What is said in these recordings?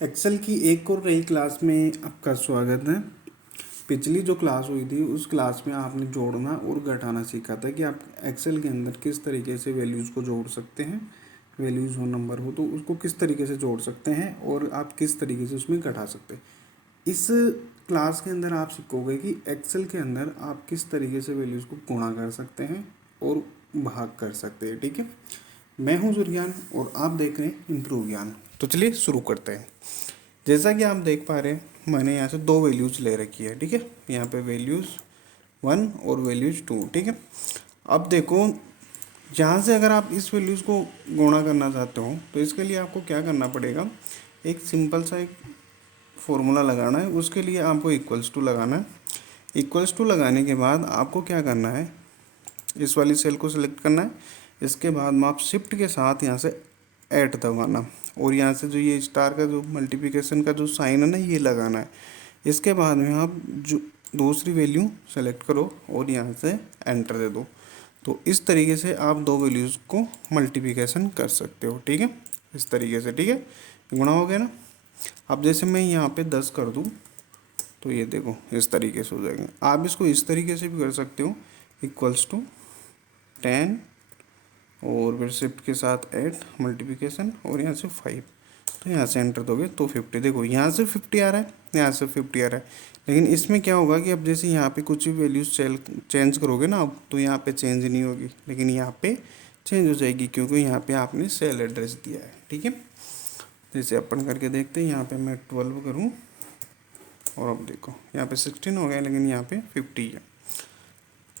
Excel की एक और नई क्लास में आपका स्वागत है। पिछली जो क्लास हुई थी उस क्लास में आपने जोड़ना और घटाना सीखा था कि आप एक्सेल के अंदर किस तरीके से वैल्यूज़ को जोड़ सकते हैं। वैल्यूज़ हो नंबर हो तो उसको किस तरीके से जोड़ सकते हैं और आप किस तरीके से उसमें घटा सकते हैं। इस क्लास के अंदर आप सीखोगे कि एक्सेल के अंदर आप किस तरीके से वैल्यूज़ को गुणा कर सकते हैं और भाग कर सकते हैं। ठीक है, मैं हूँ जुरियान और आप देख रहे हैं इम्प्रूव ज्ञान। तो चलिए शुरू करते हैं। जैसा कि आप देख पा रहे हैं मैंने यहाँ से दो वैल्यूज़ ले रखी है। ठीक है, यहाँ पे वैल्यूज़ 1 और वैल्यूज़ 2। ठीक है, अब देखो यहाँ से अगर आप इस वैल्यूज़ को गुणा करना चाहते हो तो इसके लिए आपको क्या करना पड़ेगा, एक सिंपल सा एक फॉर्मूला लगाना है। उसके लिए आपको इक्वल्स टू लगाना है। इक्वल्स टू लगाने के बाद आपको क्या करना है, इस वाली सेल को सिलेक्ट करना है। इसके बाद में आप शिफ्ट के साथ यहाँ से ऐड दबाना और यहाँ से जो ये स्टार का जो मल्टीप्लिकेशन का जो साइन है ना ये लगाना है। इसके बाद में आप जो दूसरी वैल्यू सेलेक्ट करो और यहाँ से एंटर दे दो। तो इस तरीके से आप दो वैल्यूज़ को मल्टीप्लिकेशन कर सकते हो। ठीक है, इस तरीके से। ठीक है, गुणा हो गया ना। अब जैसे मैं यहाँ पे 10 कर दूँ तो ये देखो इस तरीके से हो जाएगा। आप इसको इस तरीके से भी कर सकते हो, इक्वल्स टू 10 और फिर शिफ्ट के साथ 8 मल्टीप्लिकेशन और यहाँ से 5। तो यहाँ से एंटर दोगे तो 50। देखो यहाँ से 50 आ रहा है, यहाँ से 50 आ रहा है। लेकिन इसमें क्या होगा कि अब जैसे यहाँ पे कुछ भी वैल्यूज चेंज करोगे ना अब तो यहाँ पे चेंज नहीं होगी, लेकिन यहाँ पे चेंज हो जाएगी क्योंकि यहाँ पे आपने सेल एड्रेस दिया है। ठीक है, जैसे अपन करके देखते हैं। यहाँ पे मैं 12 करूँ और अब देखो यहाँ पे 16 हो गया, लेकिन यहाँ पे 50 है।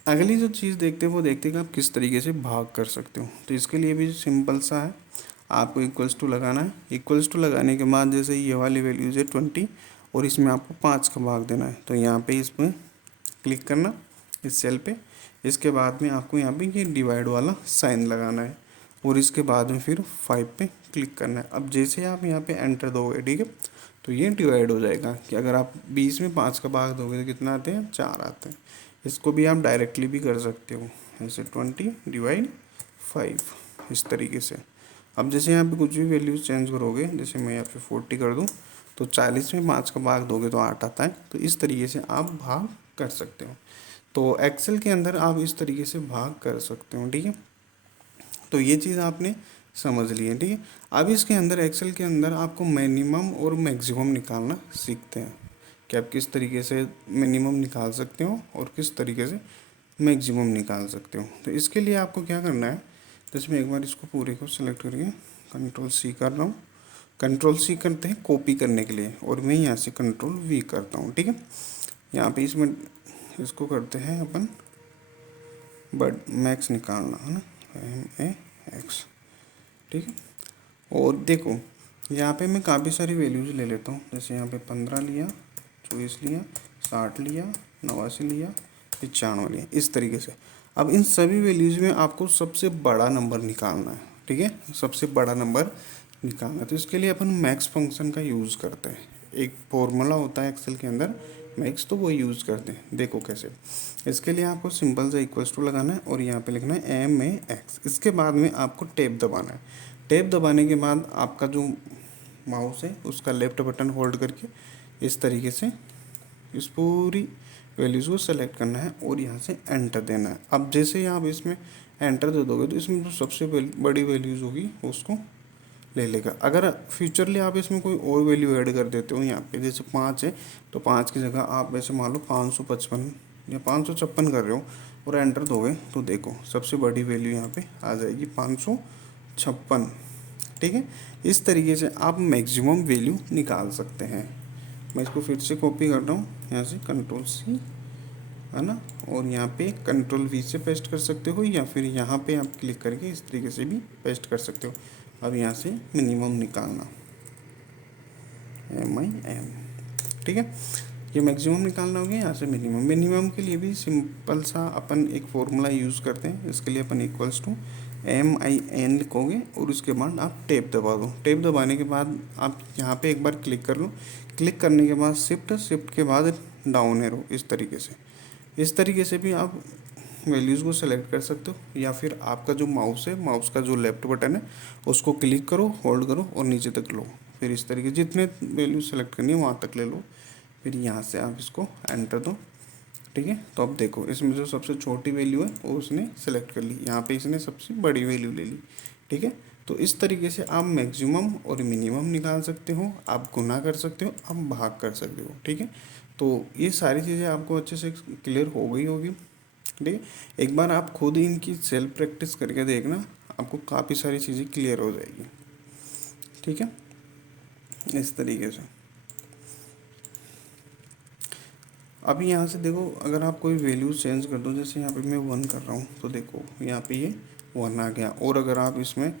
अगली जो चीज़ देखते हैं वो देखते हैं कि आप किस तरीके से भाग कर सकते हो। तो इसके लिए भी सिंपल सा है, आपको इक्वल्स टू लगाना है। इक्वल्स टू लगाने के बाद जैसे ये वाली वैल्यूज़ है 20 और इसमें आपको 5 का भाग देना है। तो यहाँ पे इसमें क्लिक करना इस सेल पे। इसके बाद में आपको यहाँ पे ये डिवाइड वाला साइन लगाना है और इसके बाद में फिर 5 पे क्लिक करना है। अब जैसे आप यहाँ पे एंटर दोगे, ठीक है, तो ये डिवाइड हो जाएगा कि अगर आप 20 में 5 का भाग दोगे तो कितना आते हैं, 4 आते हैं। इसको भी आप डायरेक्टली भी कर सकते हो, ऐसे 20 डिवाइड 5 इस तरीके से। अब जैसे यहाँ पे कुछ भी वैल्यूज चेंज करोगे, जैसे मैं यहाँ पे 40 कर दूँ तो 40 में 5 का भाग दोगे तो 8 आता है। तो इस तरीके से आप भाग कर सकते हो। तो एक्सेल के अंदर आप इस तरीके से भाग कर सकते हो। ठीक है, तो ये चीज़ आपने समझ ली है। ठीक है, अब इसके अंदर एक्सेल के अंदर आपको मिनिमम और मैक्सिमम निकालना सीखते हैं कि आप किस तरीके से मिनिमम निकाल सकते हो और किस तरीके से मैक्सिमम निकाल सकते हो। तो इसके लिए आपको क्या करना है, तो इसमें एक बार इसको पूरे को सिलेक्ट करके कंट्रोल सी कर रहा हूँ। कंट्रोल सी करते हैं कॉपी करने के लिए और मैं यहाँ से कंट्रोल वी करता हूँ। ठीक है, यहाँ पे इसमें इसको करते हैं अपन बट मैक्स निकालना है ना, MAX। ठीक है, और देखो यहाँ पे मैं काफ़ी सारी वैल्यूज़ ले लेता हूँ। जैसे यहाँ पे 15 लिया, 24 लिया, 60 लिया, 89 लिया, 95 लिया, इस तरीके से। अब इन सभी वैल्यूज़ में आपको सबसे बड़ा नंबर निकालना है। ठीक है, सबसे बड़ा नंबर निकालना है। तो इसके लिए अपन मैक्स फंक्शन का यूज़ करते हैं। एक फॉर्मूला होता है एक्सेल के अंदर मैक्स, तो वो यूज़ करते हैं। देखो कैसे, इसके लिए आपको सिंपल सा इक्वल्स टू लगाना है और यहाँ पे लिखना है MAX। इसके बाद में आपको टैब दबाना है। टैब दबाने के बाद आपका जो माउस है उसका लेफ्ट बटन होल्ड करके इस तरीके से इस पूरी वैल्यूज़ को सेलेक्ट करना है और यहाँ से एंटर देना है। अब जैसे ही आप इसमें एंटर दे दोगे तो इसमें जो सबसे बड़ी वैल्यूज़ होगी उसको ले लेगा। अगर फ्यूचरली आप इसमें कोई और वैल्यू ऐड कर देते हो, यहाँ पे जैसे 5 है तो 5 की जगह आप वैसे मान लो 555 या 556 कर रहे हो और एंटर दोगे तो देखो सबसे बड़ी वैल्यू यहाँ पे आ जाएगी 556। ठीक है, इस तरीके से आप मैक्सिमम वैल्यू निकाल सकते हैं। मैं इसको फिर से कॉपी कर रहा हूँ, यहाँ से कंट्रोल सी है ना, और यहाँ पे कंट्रोल वी से पेस्ट कर सकते हो या फिर यहाँ पे आप क्लिक करके इस तरीके से भी पेस्ट कर सकते हो। अब यहाँ से मिनिमम निकालना MIM। ठीक है, ये मैक्सिमम निकालना हो गया। यहाँ से मिनिमम, मिनिमम के लिए भी सिंपल सा अपन एक फॉर्मूला यूज़ करते हैं। इसके लिए अपन इक्वल्स टू MIN लिखोगे और उसके बाद आप टैब दबा दो। टैब दबाने के बाद आप यहाँ पे एक बार क्लिक कर लो। क्लिक करने के बाद शिफ्ट के बाद डाउन एरो इस तरीके से भी आप वैल्यूज़ को सेलेक्ट कर सकते हो। या फिर आपका जो माउस है, माउस का जो लेफ्ट बटन है उसको क्लिक करो, होल्ड करो और नीचे तक लो। फिर इस तरीके जितने वैल्यू सेलेक्ट करनी है वहाँ तक ले लो, फिर यहाँ से आप इसको एंटर दो। ठीक है, तो अब देखो इसमें जो सबसे छोटी वैल्यू है वो उसने सेलेक्ट कर ली, यहाँ पे इसने सबसे बड़ी वैल्यू ले ली। ठीक है, तो इस तरीके से आप मैक्सिमम और मिनिमम निकाल सकते हो, आप गुना कर सकते हो, आप भाग कर सकते हो। ठीक है, तो ये सारी चीज़ें आपको अच्छे से क्लियर हो गई होगी। ठीक है, एक बार आप खुद इनकी सेल्फ प्रैक्टिस करके देखना, आपको काफ़ी सारी चीज़ें क्लियर हो जाएगी। ठीक है, इस तरीके से। अभी यहाँ से देखो, अगर आप कोई वैल्यू चेंज कर दो, जैसे यहाँ पे मैं 1 कर रहा हूँ तो देखो यहाँ पे ये 1 आ गया, और अगर आप इसमें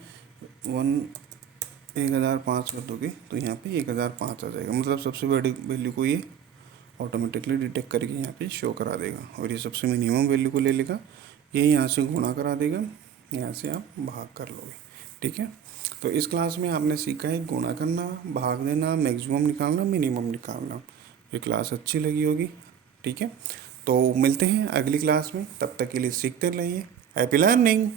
1005 कर दोगे तो यहाँ पे 1005 आ जाएगा। मतलब सबसे बड़ी वैल्यू को ये ऑटोमेटिकली डिटेक्ट करके यहाँ पे शो करा देगा, और ये सबसे मिनिमम वैल्यू को ले लेगा, ये यहाँ से गुणा करा देगा, यहाँ से आप भाग कर लोगे। ठीक है, तो इस क्लास में आपने सीखा है गुणा करना, भाग देना, मैक्सिमम निकालना, मिनिमम निकालना। ये क्लास अच्छी लगी होगी। ठीक है, तो मिलते हैं अगली क्लास में, तब तक के लिए सीखते रहिए। Happy learning.